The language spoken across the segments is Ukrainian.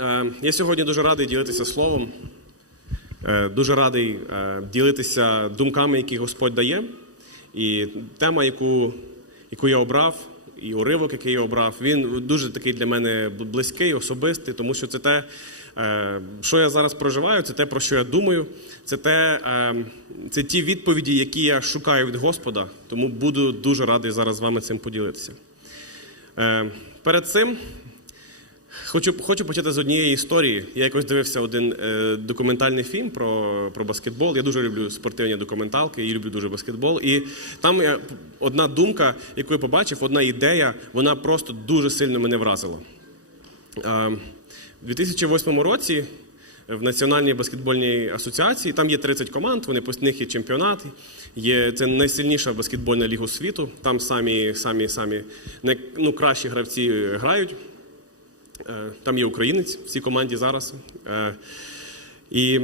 Е, Я сьогодні дуже радий ділитися словом, Е, дуже радий е, ділитися думками, які Господь дає. І тема, яку, яку я обрав, і уривок, який я обрав, він дуже такий для мене близький, особистий, тому що це те, що я зараз проживаю, це те, про що я думаю, це те, це ті відповіді, які я шукаю від Господа. Тому буду дуже радий зараз з вами цим поділитися. Перед цим Хочу, хочу почати з однієї історії. Я якось дивився один е, документальний фільм про, про баскетбол. Я дуже люблю спортивні документалки і люблю дуже баскетбол. І там я, одна думка, яку я побачив, одна ідея, вона просто дуже сильно мене вразила. Е, у 2008 році в Національній баскетбольній асоціації там є 30 команд, вони по них є чемпіонат. Є, це найсильніша баскетбольна ліга світу. Там самі, самі, самі най, ну, гравці грають. Е, Там є українець в цій команді зараз. Е, І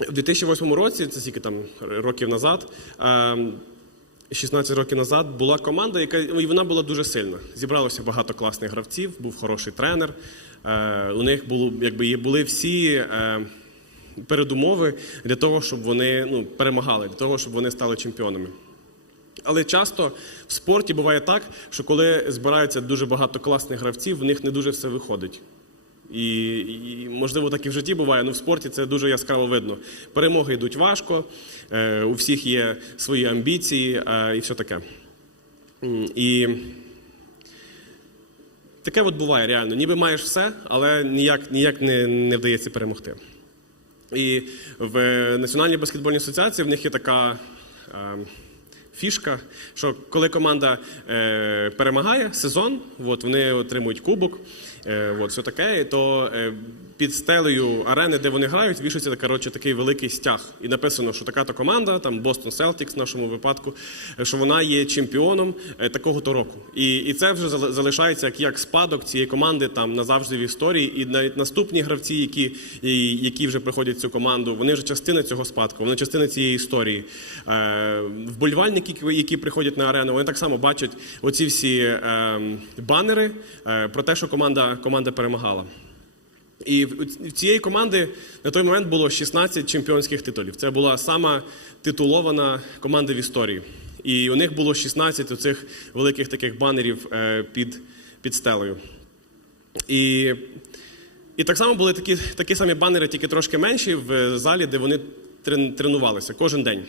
в 2008 році, це скільки там років назад, е, 16 років назад, була команда, яка і вона була дуже сильна. Зібралося багато класних гравців, був хороший тренер. Е, У них було, якби, були всі е, передумови для того, щоб вони ну, перемагали, для того, щоб вони стали чемпіонами. Але часто в спорті буває так, що коли збирається дуже багато класних гравців, в них не дуже все виходить. І, і можливо, так і в житті буває, але в спорті це дуже яскраво видно. Перемоги йдуть важко, е, у всіх є свої амбіції е, і все таке. І таке от буває реально. Ніби маєш все, але ніяк, ніяк не, не вдається перемогти. І в Національній баскетбольній асоціації в них є така. е, фішка, що коли команда е, перемагає сезон, от, вони отримують кубок, е, от, все таке, то е, під стелею арени, де вони грають, вішається коротше, такий великий стяг. І написано, що така-то команда, там Boston Celtics в нашому випадку, що вона є чемпіоном е, такого-то року. І, і це вже залишається як, як спадок цієї команди там назавжди в історії. І навіть наступні гравці, які, які вже приходять в цю команду, вони вже частина цього спадку, вони частина цієї історії. Е, вболівальники, які приходять на арену, вони так само бачать оці всі е, банери е, про те, що команда, команда перемагала. І в цієї команди на той момент було 16 чемпіонських титулів. Це була сама титулована команда в історії. І у них було 16 оцих великих таких банерів е, під, під стелею. І, і так само були такі, такі самі банери, тільки трошки менші в залі, де вони тренувалися кожен день.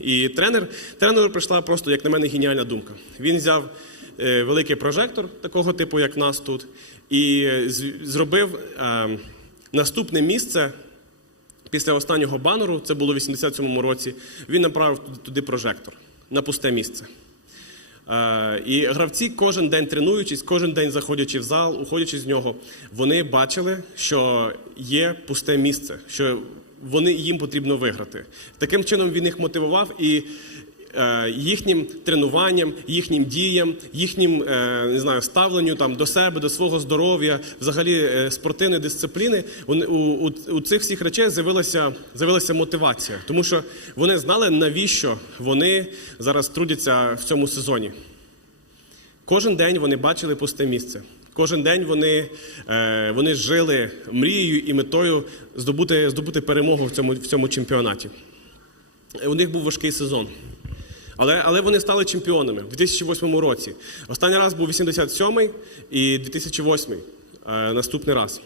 І тренер, тренеру прийшла просто, як на мене, геніальна думка. Він взяв е, великий прожектор, такого типу, як нас тут, і зробив е, наступне місце після останнього банеру, це було в 87-му році, він направив туди- прожектор на пусте місце. Е, І гравці кожен день тренуючись, кожен день заходячи в зал, уходячи з нього, вони бачили, що є пусте місце, що вони їм потрібно виграти. Таким чином він їх мотивував і. Е, Їхнім тренуванням, їхнім діям, їхнім е, не знаю, ставленню там до себе, до свого здоров'я, взагалі е, спортивної дисципліни, у, у, у цих всіх речей з'явилася, з'явилася мотивація, тому що вони знали, навіщо вони зараз трудяться в цьому сезоні. Кожен день вони бачили пусте місце. Кожен день вони, вони жили мрією і метою здобути, здобути перемогу в цьому, в цьому чемпіонаті. У них був важкий сезон. Але, але вони стали чемпіонами в 2008 році. Останній раз був 87-й і 2008 е, наступний раз.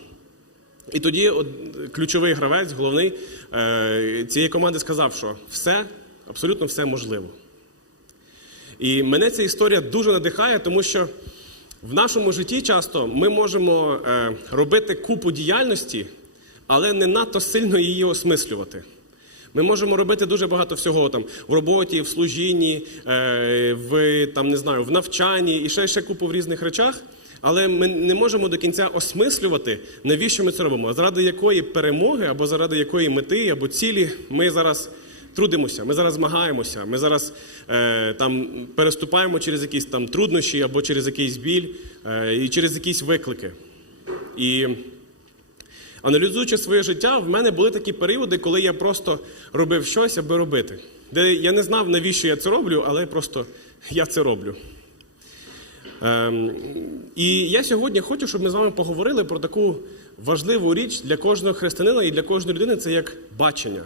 І тоді от, ключовий гравець, головний е, цієї команди сказав, що все, абсолютно все можливо. І мене ця історія дуже надихає, тому що в нашому житті часто ми можемо е, робити купу діяльності, але не надто сильно її осмислювати. Ми можемо робити дуже багато всього там в роботі, в служінні, е, в там не знаю, в навчанні і ще, ще купу в різних речах. Але ми не можемо до кінця осмислювати, навіщо ми це робимо, заради якої перемоги або заради якої мети або цілі ми зараз трудимося, ми зараз змагаємося, ми зараз е, там переступаємо через якісь там труднощі або через якийсь біль е, і через якісь виклики. І аналізуючи своє життя, в мене були такі періоди, коли я просто робив щось, аби робити. Де я не знав, навіщо я це роблю, але просто я це роблю. Ем, І я сьогодні хочу, щоб ми з вами поговорили про таку важливу річ для кожного християнина і для кожної людини це як бачення.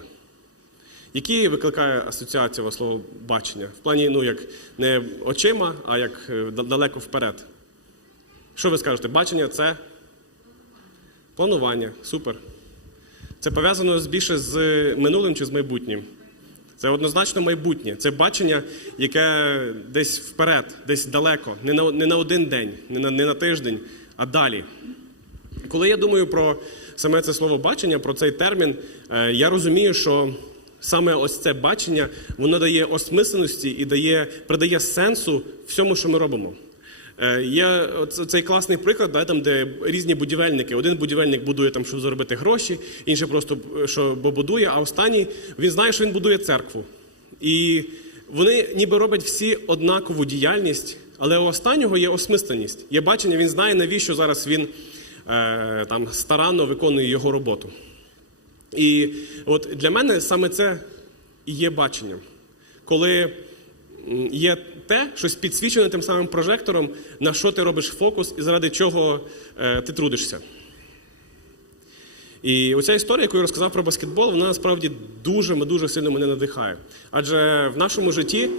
Які викликає асоціація слово бачення? В плані, ну, як не очима, а як е, далеко вперед. Що ви скажете? Бачення це планування. Супер. Це пов'язано більше з минулим чи з майбутнім. Це однозначно майбутнє. Це бачення, яке десь вперед, десь далеко, не на, не на один день, не на, не на тиждень, а далі. Коли я думаю про саме це слово бачення, про цей термін, е, я розумію, що саме ось це бачення воно дає осмисленості і дає, придає сенсу всьому, що ми робимо. Е, Є цей класний приклад, да, там, де різні будівельники. Один будівельник будує там, щоб заробити гроші, інший просто е, що будує, а останній він знає, що він будує церкву. І вони ніби роблять всі однакову діяльність, але у останнього є осмисленість. Є бачення, він знає, навіщо зараз він е, там старанно виконує його роботу. І от для мене саме це і є баченням. Коли є те, щось підсвічене тим самим прожектором, на що ти робиш фокус і заради чого е, ти трудишся. І оця історія, яку я розказав про баскетбол, вона насправді дуже дуже сильно мене надихає. Адже в нашому житті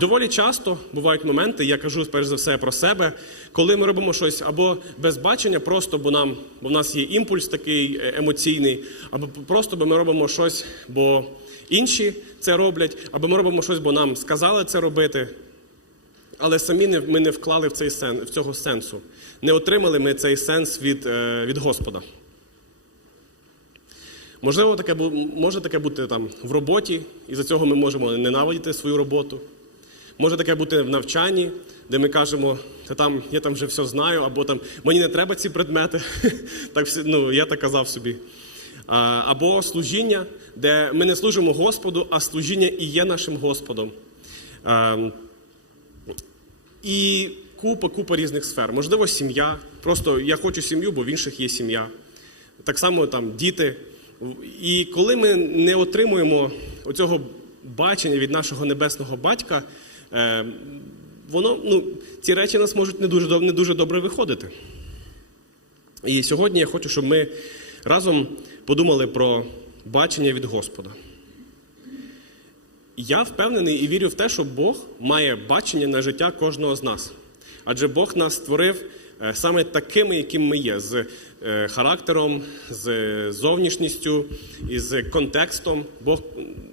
доволі часто бувають моменти, я кажу перш за все про себе, коли ми робимо щось або без бачення, просто бо нам, бо в нас є імпульс такий е, емоційний, або просто бо ми робимо щось, бо інші це роблять, або ми робимо щось, бо нам сказали це робити. Але самі не, ми не вклали в цей сен, в цього сенсу. Не отримали ми цей сенс від, е, від Господа. Можливо, таке може таке бути там в роботі, і за цього ми можемо ненавидіти свою роботу. Може таке бути в навчанні, де ми кажемо, та там я там вже все знаю, або там мені не треба ці предмети. так, ну, я так казав собі. Або служіння, де ми не служимо Господу, а служіння і є нашим Господом. І купа, купа різних сфер. Можливо, сім'я. Просто я хочу сім'ю, бо в інших є сім'я. Так само там діти. І коли ми не отримуємо оцього бачення від нашого небесного батька, воно, ну, ці речі нас можуть не дуже, не дуже добре виходити. І сьогодні я хочу, щоб ми разом подумали про бачення від Господа. Я впевнений і вірю в те, що Бог має бачення на життя кожного з нас. Адже Бог нас створив е, саме такими, яким ми є, з е, характером, з зовнішністю і з контекстом. Бог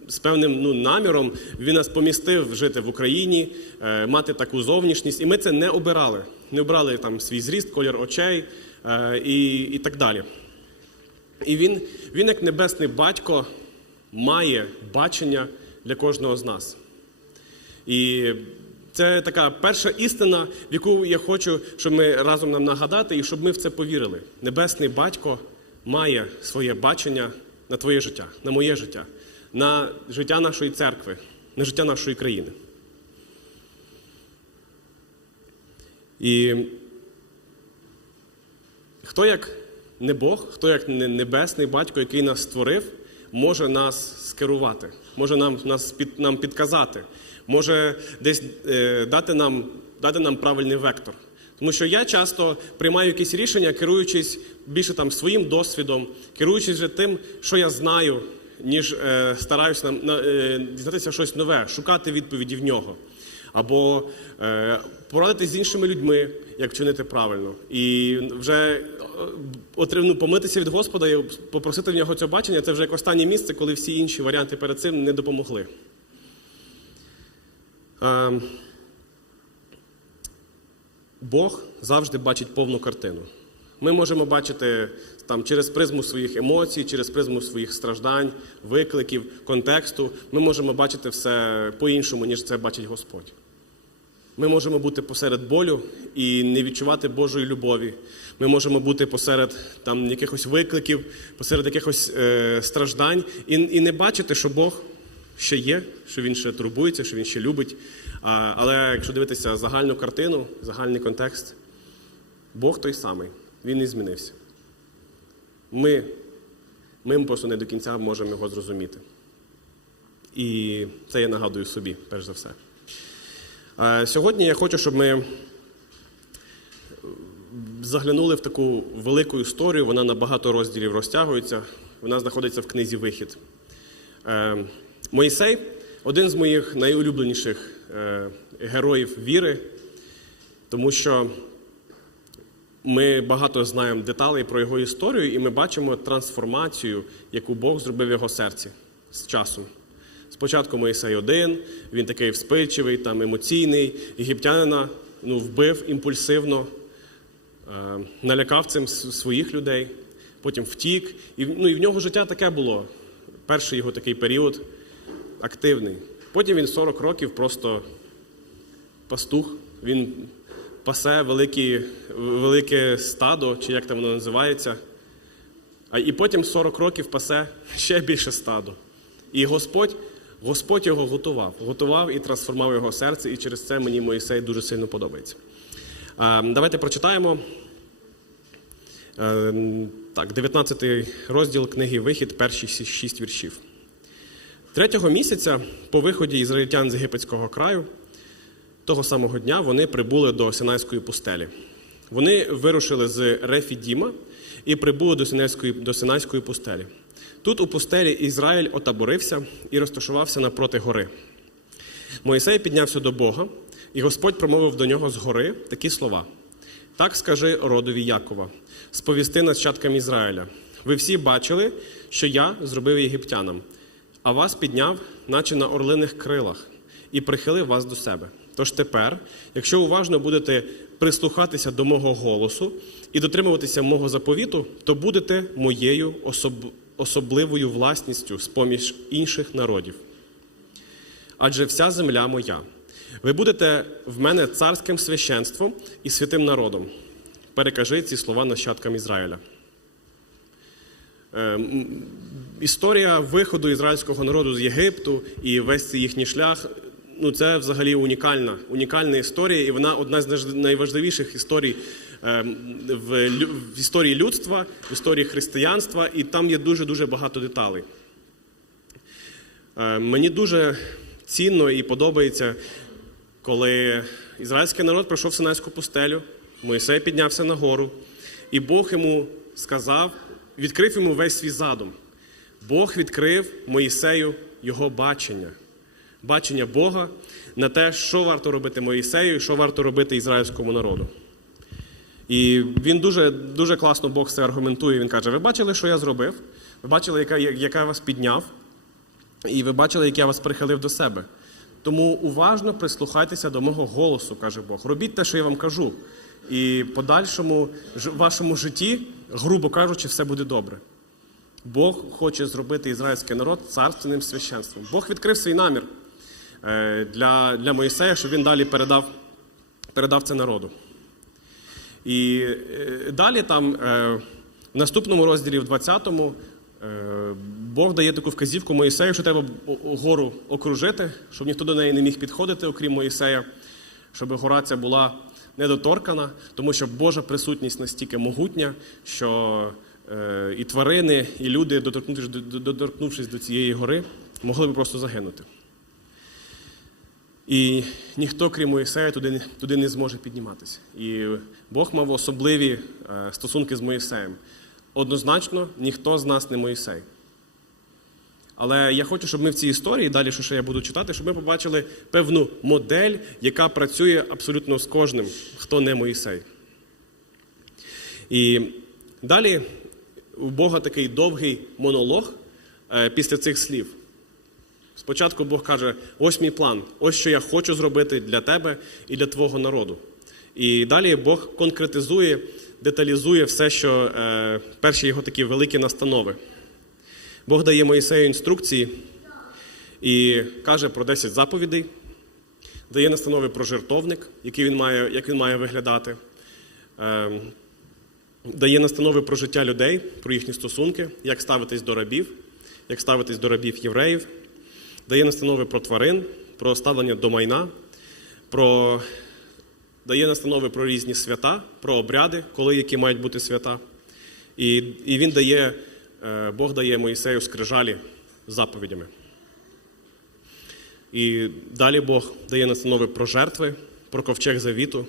з певним ну, наміром він нас помістив жити в Україні, е, мати таку зовнішність, і ми це не обирали. Не обрали там свій зріст, колір очей е, і, і так далі. І він, він, як небесний батько, має бачення для кожного з нас. І це така перша істина, в яку я хочу, щоб ми разом нам нагадати і щоб ми в це повірили. Небесний батько має своє бачення на твоє життя, на моє життя, на життя нашої церкви, на життя нашої країни. І Хто як не Бог, хто як не небесний батько, який нас створив, може нас скерувати, може нам, нас під, нам підказати, може десь е, дати, нам, дати нам правильний вектор. Тому що я часто приймаю якісь рішення, керуючись більше там своїм досвідом, керуючись вже тим, що я знаю, ніж е, стараюся нам на, е, дізнатися щось нове, шукати відповіді в нього або е, порадити з іншими людьми, як вчинити правильно, і вже е, отрив- ну, помитися від Господа і попросити в нього цього бачення, це вже як останнє місце, коли всі інші варіанти перед цим не допомогли. Е, Бог завжди бачить повну картину. Ми можемо бачити там через призму своїх емоцій, через призму своїх страждань, викликів, контексту. Ми можемо бачити все по-іншому, ніж це бачить Господь. Ми можемо бути посеред болю і не відчувати Божої любові. Ми можемо бути посеред там якихось викликів, посеред якихось е, страждань, і, і не бачити, що Бог ще є, що він ще турбується, що він ще любить. Але якщо дивитися загальну картину, загальний контекст, Бог той самий, він не змінився. Ми, ми просто не до кінця можемо його зрозуміти. І це я нагадую собі, перш за все. Сьогодні я хочу, щоб ми заглянули в таку велику історію, вона на багато розділів розтягується. Вона знаходиться в книзі Вихід. Моїсей один з моїх найулюбленіших е, героїв віри, тому що ми багато знаємо деталей про його історію, і ми бачимо трансформацію, яку Бог зробив в його серці з часом. Спочатку Моїсей один, він такий вспильчивий, там, емоційний, єгиптянина ну, вбив імпульсивно, е, налякав цим своїх людей, потім втік. І, ну, і в нього життя таке було. Перший його такий період активний. Потім він 40 років просто пастух. Він пасе великі, велике стадо, чи як там воно називається. А і потім 40 років пасе ще більше стадо. І Господь, Господь його готував, готував і трансформував його серце, і через це мені Моїсей дуже сильно подобається. А, давайте прочитаємо. Е, Так, 19 розділ книги Вихід, перші сі- шість віршів. Третього місяця, по виході ізраїльтян з єгипетського краю, того самого дня вони прибули до Синайської пустелі. Вони вирушили з Рефідіма і прибули до Синайської, до Синайської пустелі. Тут у пустелі Ізраїль отаборився і розташувався напроти гори. Моїсей піднявся до Бога, і Господь промовив до нього з гори такі слова: Так скажи родові Якова, сповісти нащадкам Ізраїля. Ви всі бачили, що я зробив єгиптянам, а вас підняв, наче на орлиних крилах, і прихилив вас до себе. Тож тепер, якщо уважно будете прислухатися до мого голосу і дотримуватися мого заповіту, то будете моєю особ- особливою власністю з поміж інших народів адже вся земля моя. Ви будете в мене царським священством і святим народом. Перекажи ці слова нащадкам Ізраїля. Е, Історія виходу ізраїльського народу з Єгипту і весь цей їхній шлях ну це взагалі унікальна, унікальна історія, і вона одна з найважливіших історій е, в, в історії людства, в історії християнства, і там є дуже-дуже багато деталей. Е, Мені дуже цінно і подобається, коли ізраїльський народ пройшов Синайську пустелю, Моїсей піднявся на гору, і Бог йому сказав, відкрив йому весь свій задум. Бог відкрив Моїсею його бачення, бачення Бога на те, що варто робити Моїсею і що варто робити ізраїльському народу. І він дуже, дуже класно Бог це аргументує. Він каже: Ви бачили, що я зробив? Ви бачили, яка, яка я вас підняв? І ви бачили, як я вас прихилив до себе. Тому уважно прислухайтеся до мого голосу, каже Бог. Робіть те, що я вам кажу. І подальшому вашому житті, грубо кажучи, все буде добре. Бог хоче зробити ізраїльський народ царственним священством. Бог відкрив свій намір е, для, для Моїсея, щоб він далі передав, передав це народу. І е, далі там е, в наступному розділі, в 20-му, е, Бог дає таку вказівку Моїсею, що треба гору окружити, щоб ніхто до неї не міг підходити, окрім Моїсея, щоб гора ця була недоторкана, тому що Божа присутність настільки могутня, що е, і тварини, і люди, доторкнувшись до, цієї гори, могли б просто загинути. І ніхто, крім Моїсея, туди, туди не зможе підніматися. І Бог мав особливі е, стосунки з Моїсеєм. Однозначно, ніхто з нас не Моїсей. Але я хочу, щоб ми в цій історії, далі, що я буду читати, щоб ми побачили певну модель, яка працює абсолютно з кожним, хто не Моїсей. І далі у Бога такий довгий монолог е, після цих слів. Спочатку Бог каже: ось мій план, ось що я хочу зробити для тебе і для твого народу. І далі Бог конкретизує, деталізує все, що е, перші його такі великі настанови. Бог дає Моїсею інструкції і каже про 10 заповідей, дає настанови про жертовник, який він має, як він має виглядати, е, дає настанови про життя людей, про їхні стосунки, як ставитись до рабів, як ставитись до рабів євреїв, дає настанови про тварин, про ставлення до майна, про, дає настанови про різні свята, про обряди, коли які мають бути свята. І, і він дає, Бог дає Моїсею скрижалі заповідями. І далі Бог дає настанови про жертви, про ковчег завіту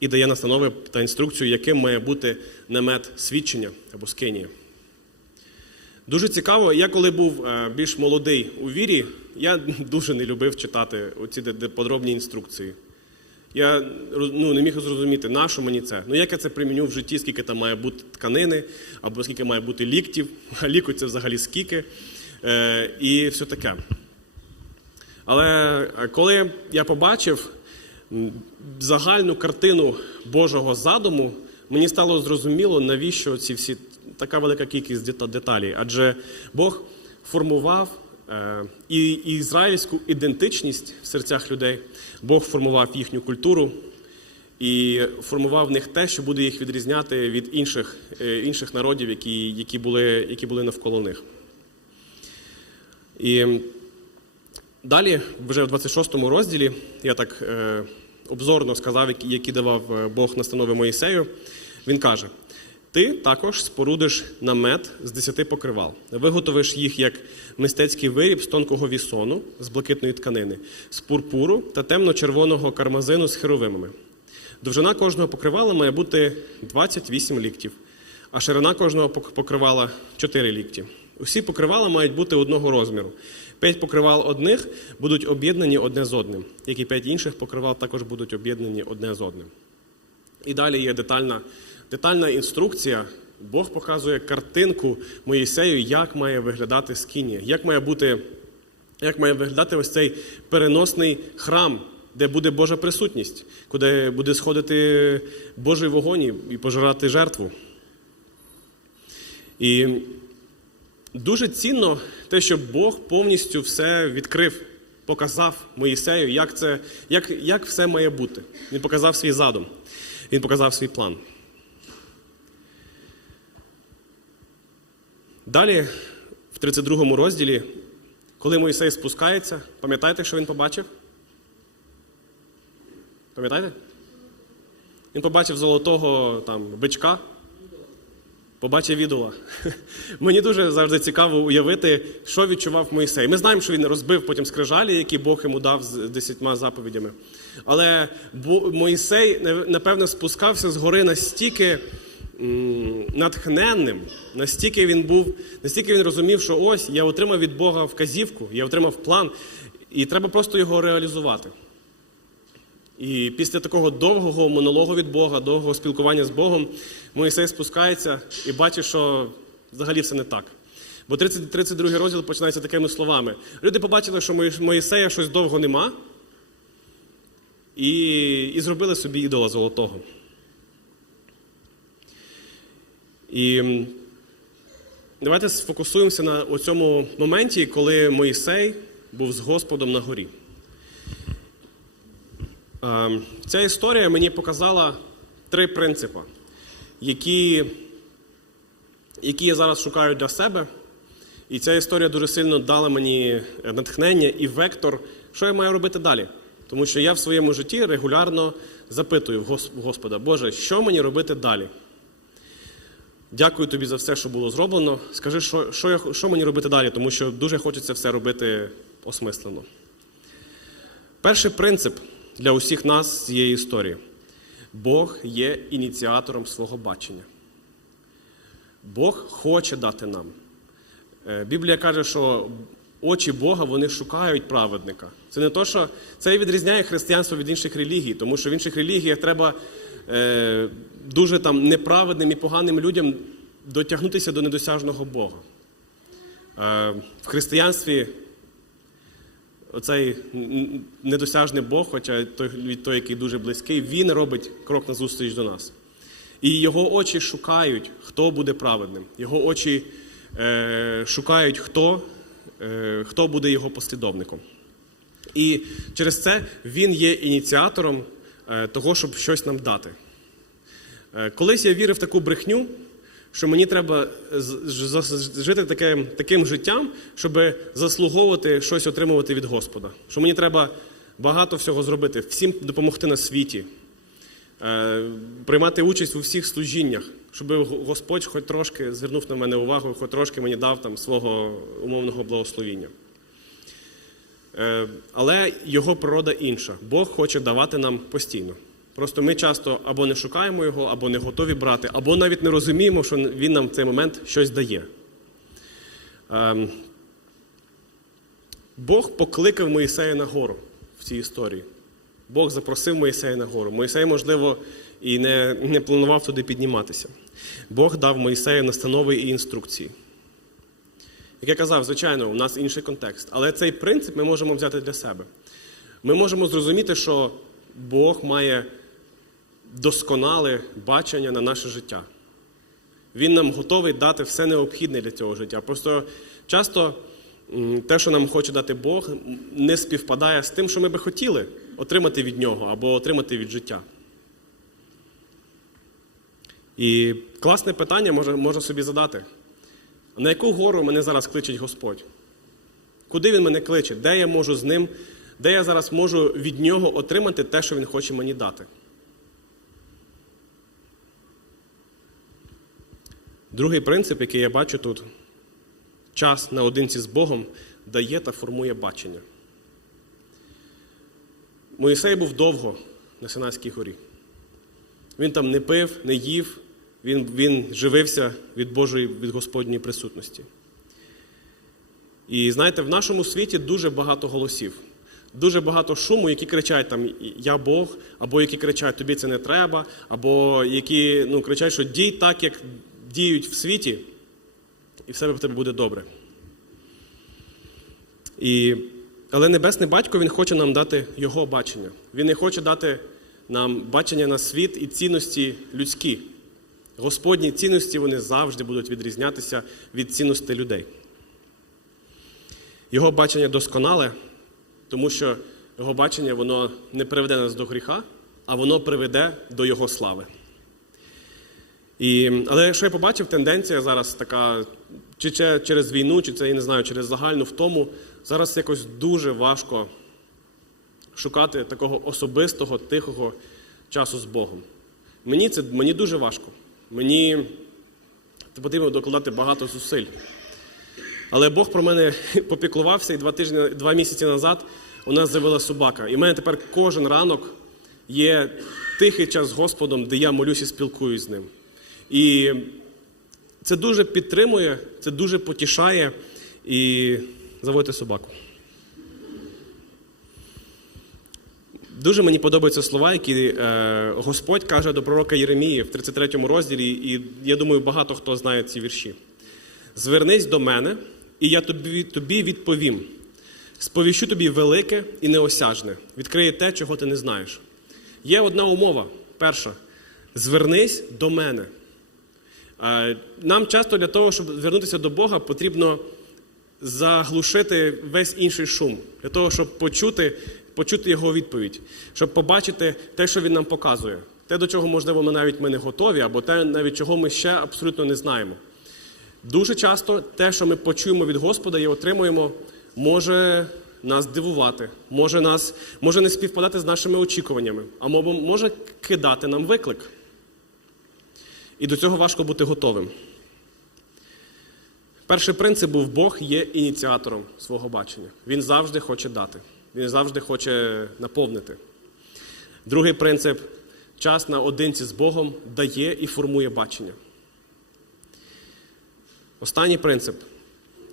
і дає настанови та інструкцію, яким має бути намет свідчення або скинія. Дуже цікаво, я коли був е, більш молодий у вірі, я дуже не любив читати оці подробні інструкції. Я ну, не міг зрозуміти, на що мені це. Ну як я це приміню в житті, скільки там має бути тканини, або скільки має бути ліктів, а лікоть це взагалі скільки, е, і все таке. Але е, коли я побачив загальну картину Божого задуму, мені стало зрозуміло, навіщо ці всі така велика кількість дета- деталей. Адже Бог формував е, і ізраїльську ідентичність в серцях людей, Бог формував їхню культуру і формував в них те, що буде їх відрізняти від інших, е, інших народів, які, які, були, які були навколо них. І Далі, вже в 26 розділі, я так е, обзорно сказав, які, давав е, Бог настанови Моїсею. Він каже: Ти також спорудиш намет з десяти покривал, виготовиш їх як мистецький виріб з тонкого вісону, з блакитної тканини, з пурпуру та темно-червоного кармазину з херовимами. Довжина кожного покривала має бути 28 ліктів, а ширина кожного покривала 4 лікті. Усі покривала мають бути одного розміру. П'ять покривал одних будуть об'єднані одне з одним, як і п'ять інших покривал також будуть об'єднані одне з одним. І далі є детальна, детальна інструкція. Бог показує картинку Моїсею, як має виглядати скинія, як має бути, як має виглядати ось цей переносний храм, де буде Божа присутність, куди буде сходити Божий вогонь і пожирати жертву. І дуже цінно те, що Бог повністю все відкрив, показав Моїсею, як, це, як, як все має бути. Він показав свій задум, він показав свій план. Далі, в 32 розділі, коли Моїсей спускається, пам'ятаєте, що він побачив? Пам'ятаєте? Він побачив золотого там, бичка, побачив ідола. Мені дуже завжди цікаво уявити, що відчував Моїсей. Ми знаємо, що він розбив потім скрижалі, які Бог йому дав з десятьма заповідями. Але Моїсей, напевно, спускався з гори настільки натхненним, настільки він був, настільки він розумів, що ось я отримав від Бога вказівку, я отримав план, і треба просто його реалізувати. І після такого довгого монологу від Бога, довгого спілкування з Богом, Моїсей спускається і бачить, що взагалі все не так. Бо 30, 32 розділ починається такими словами. Люди побачили, що Моїсея щось довго нема, і, і зробили собі ідола золотого. І давайте сфокусуємося на цьому моменті, коли Моїсей був з Господом на горі. Ця історія мені показала три принципи, які, які я зараз шукаю для себе. І ця історія дуже сильно дала мені натхнення і вектор, що я маю робити далі. Тому що я в своєму житті регулярно запитую Господа, Боже, що мені робити далі? Дякую тобі за все, що було зроблено. Скажи, що, що, я, що мені робити далі, тому що дуже хочеться все робити осмислено. Перший принцип для усіх нас з цієї історії. Бог є ініціатором свого бачення. Бог хоче дати нам. Е, Біблія каже, що очі Бога вони шукають праведника. Це не то, що це і відрізняє християнство від інших релігій, тому що в інших релігіях треба е, дуже там неправедним і поганим людям дотягнутися до недосяжного Бога. Е, в християнстві оцей недосяжний Бог, хоча той, той, який дуже близький, він робить крок назустріч до нас. І його очі шукають, хто буде праведним. Його очі е, шукають, хто, хто буде його послідовником. І через це він є ініціатором е, того, щоб щось нам дати. Е, Колись я вірив в таку брехню, що мені треба жити таким, таким життям, щоб заслуговувати щось отримувати від Господа. Що мені треба багато всього зробити, всім допомогти на світі, е, приймати участь у всіх служіннях, щоб Господь хоч трошки звернув на мене увагу, хоч трошки мені дав там свого умовного благословіння. Е, Але його природа інша. Бог хоче давати нам постійно. Просто ми часто або не шукаємо його, або не готові брати, або навіть не розуміємо, що він нам в цей момент щось дає. Ем, Бог покликав Моїсея на гору в цій історії. Бог запросив Моїсея на гору. Моїсей, можливо, і не, не планував туди підніматися. Бог дав Моїсею настанови і інструкції. Як я казав, звичайно, у нас інший контекст, але цей принцип ми можемо взяти для себе. Ми можемо зрозуміти, що Бог має досконале бачення на наше життя. Він нам готовий дати все необхідне для цього життя. Просто часто те, що нам хоче дати Бог, не співпадає з тим, що ми би хотіли отримати від нього або отримати від життя. І класне питання можна, можна собі задати. На яку гору мене зараз кличе Господь? Куди він мене кличе? Де я можу з ним, де я зараз можу від нього отримати те, що він хоче мені дати? Другий принцип, який я бачу тут, час наодинці з Богом дає та формує бачення. Моїсей був довго на Синайській горі. Він там не пив, не їв, він, він живився від Божої, від Господньої присутності. І знаєте, в нашому світі дуже багато голосів, дуже багато шуму, які кричать там Я Бог, або які кричать Тобі це не треба, або які ну, кричать, що дій так, як діють в світі, і все в тебе буде добре. І, але Небесний Батько Він хоче нам дати Його бачення. Він не хоче дати нам бачення на світ і цінності людські. Господні цінності вони завжди будуть відрізнятися від цінностей людей. Його бачення досконале, тому що його бачення воно не приведе нас до гріха, а воно приведе до Його слави. І, але що я побачив, тенденція зараз така, чи це через війну, чи це я не знаю, через загальну втому, зараз якось дуже важко шукати такого особистого, тихого часу з Богом. Мені це мені дуже важко. Мені потрібно докладати багато зусиль. Але Бог про мене попіклувався, і два тижні, два місяці назад у нас з'явилася собака. І в мене тепер кожен ранок є тихий час з Господом, де я молюсь і спілкуюсь з ним. І це дуже підтримує, це дуже потішає і заводьте собаку. Дуже мені подобаються слова, які е, Господь каже до пророка Єремії в 33 розділі, і я думаю, багато хто знає ці вірші. Звернись до мене, і я тобі, тобі відповім. Сповіщу тобі велике і неосяжне, відкриє те, чого ти не знаєш. Є одна умова. Перша. Звернись до мене. Е, Нам часто для того, щоб звернутися до Бога, потрібно заглушити весь інший шум, для того, щоб почути, почути його відповідь, щоб побачити те, що він нам показує, те, до чого, можливо, ми навіть ми не готові, або те, навіть чого ми ще абсолютно не знаємо. Дуже часто те, що ми почуємо від Господа і отримуємо, може нас дивувати, може, нас, може не співпадати з нашими очікуваннями, а може кидати нам виклик. І до цього важко бути готовим. Перший принцип був Бог є ініціатором свого бачення. Він завжди хоче дати, він завжди хоче наповнити. Другий принцип час наодинці з Богом дає і формує бачення. Останній принцип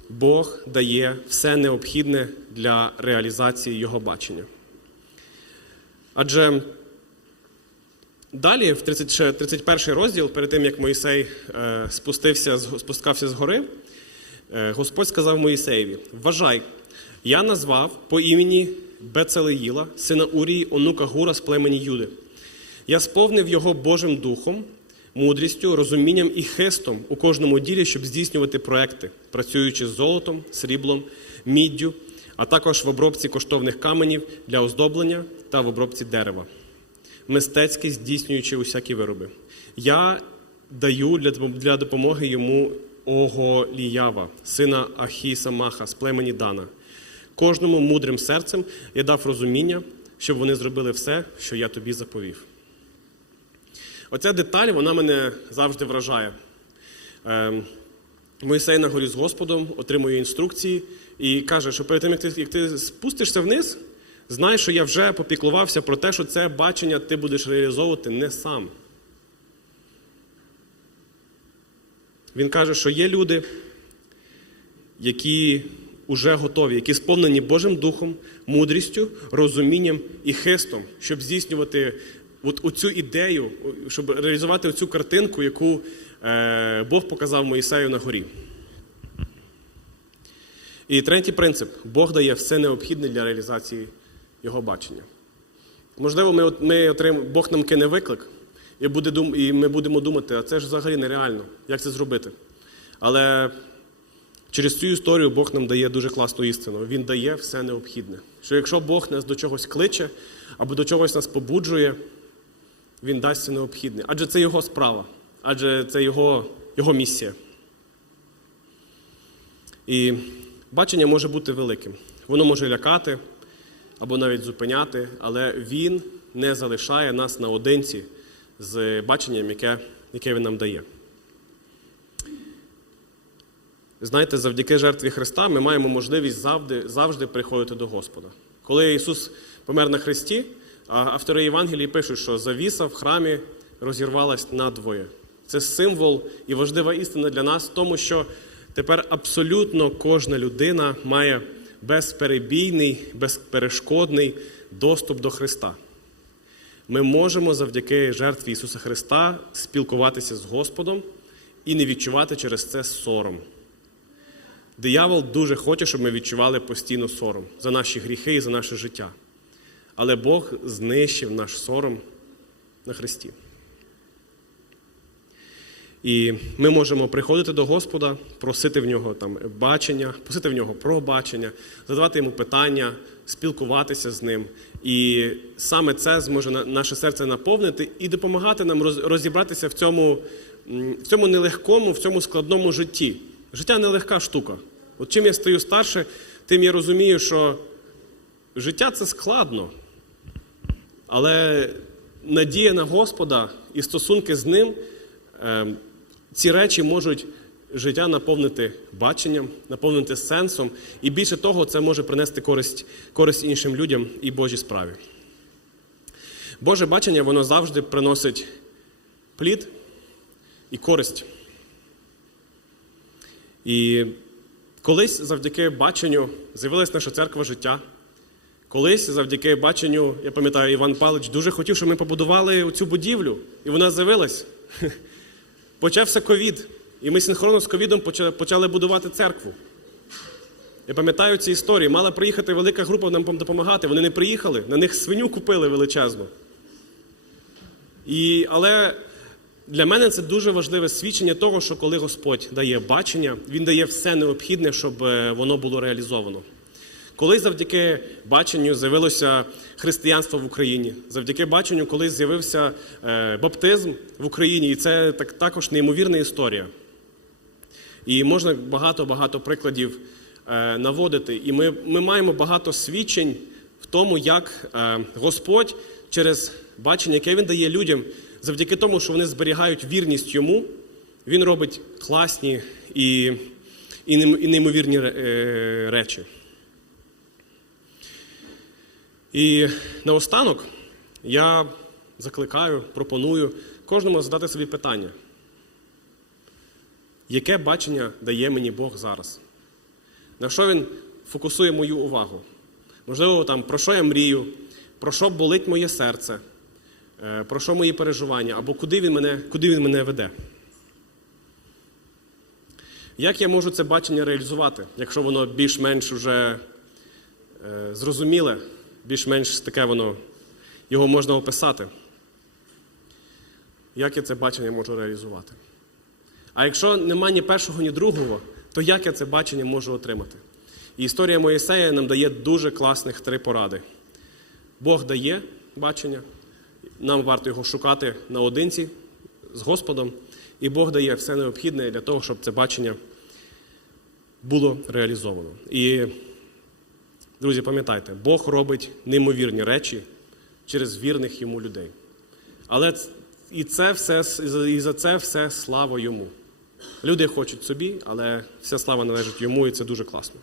Бог дає все необхідне для реалізації Його бачення. Адже далі, в 30, 31 розділ, перед тим як Моїсей е, спустився, спускався з гори, е, Господь сказав Моїсеєві: Вважай, я назвав по імені Бецелеїла, сина Урії, онука Гура з племені Юди. Я сповнив його Божим духом, мудрістю, розумінням і хистом у кожному ділі, щоб здійснювати проекти, працюючи з золотом, сріблом, міддю, а також в обробці коштовних каменів для оздоблення та в обробці дерева, мистецьки здійснюючи усякі вироби. Я даю для допомоги йому Оголіява, сина Ахісамаха з племені Дана. Кожному мудрим серцем я дав розуміння, щоб вони зробили все, що я тобі заповів. Оця деталь вона мене завжди вражає. Ем, Моїсей на горі з Господом отримує інструкції і каже, що перед тим, як ти, як ти спустишся вниз, знай, що я вже попіклувався про те, що це бачення ти будеш реалізовувати не сам. Він каже, що є люди, які вже готові, які сповнені Божим Духом, мудрістю, розумінням і хистом, щоб здійснювати от оцю ідею, щоб реалізувати оцю картинку, яку е, Бог показав Моїсею на горі. І третій принцип: Бог дає все необхідне для реалізації його бачення. Можливо, ми, ми отрим... Бог нам кине виклик, і, буде і ми будемо думати, а це ж взагалі нереально, як це зробити. Але через цю історію Бог нам дає дуже класну істину. Він дає все необхідне. Що якщо Бог нас до чогось кличе або до чогось нас побуджує, Він дасть все необхідне. Адже це його справа, адже це його, його місія. І бачення може бути великим. Воно може лякати або навіть зупиняти, але він не залишає нас наодинці з баченням, яке, яке він нам дає. Знаєте, завдяки жертві Христа ми маємо можливість завжди, завжди приходити до Господа. Коли Ісус помер на Христі, автори Євангелії пишуть, що завіса в храмі розірвалась надвоє. Це символ і важлива істина для нас в тому, що тепер абсолютно кожна людина має безперебійний, безперешкодний доступ до Христа. Ми можемо завдяки жертві Ісуса Христа спілкуватися з Господом і не відчувати через це сором. Диявол дуже хоче, щоб ми відчували постійно сором за наші гріхи і за наше життя. Але Бог знищив наш сором на Христі. І ми можемо приходити до Господа, просити в нього там бачення, просити в нього пробачення, задавати йому питання, спілкуватися з ним. І саме це зможе наше серце наповнити і допомагати нам розібратися в цьому, в цьому нелегкому, в цьому складному житті. Життя нелегка штука. От чим я стаю старше, тим я розумію, що життя це складно. Але надія на Господа і стосунки з ним, ем, ці речі можуть життя наповнити баченням, наповнити сенсом, і більше того, це може принести користь, користь іншим людям і Божій справі. Боже бачення, воно завжди приносить плід і користь. І колись завдяки баченню з'явилась наша церква життя. Колись, завдяки баченню, я пам'ятаю, Іван Павлович дуже хотів, щоб ми побудували цю будівлю, і вона з'явилась. Почався ковід, і ми синхронно з ковідом почали- будувати церкву. Я пам'ятаю ці історії. Мала приїхати велика група нам допомагати. Вони не приїхали, на них свиню купили величезну. І, але для мене це дуже важливе свідчення того, що коли Господь дає бачення, Він дає все необхідне, щоб е, воно було реалізовано. Коли завдяки баченню з'явилося християнство в Україні, завдяки баченню, коли з'явився е, баптизм в Україні, і це так, також неймовірна історія. І можна багато-багато прикладів е, наводити. І ми, ми маємо багато свідчень в тому, як Господь через бачення, яке Він дає людям, завдяки тому, що вони зберігають вірність йому, Він робить класні і, і, неймовірні е, речі. І наостанок я закликаю, пропоную кожному задати собі питання. Яке бачення дає мені Бог зараз? На що він фокусує мою увагу? Можливо, там, про що я мрію, про що болить моє серце, про що мої переживання, або куди він мене, куди він мене веде. Як я можу це бачення реалізувати, якщо воно більш-менш уже е, зрозуміле, більш-менш таке воно, його можна описати? Як я це бачення можу реалізувати? А якщо нема ні першого, ні другого, то як я це бачення можу отримати? І історія Моїсея нам дає дуже класних три поради. Бог дає бачення, нам варто його шукати наодинці з Господом, і Бог дає все необхідне для того, щоб це бачення було реалізовано. І, друзі, пам'ятайте, Бог робить неймовірні речі через вірних йому людей. Але і це все і за це все слава йому. Люди хочуть собі, але вся слава належить йому, і це дуже класно.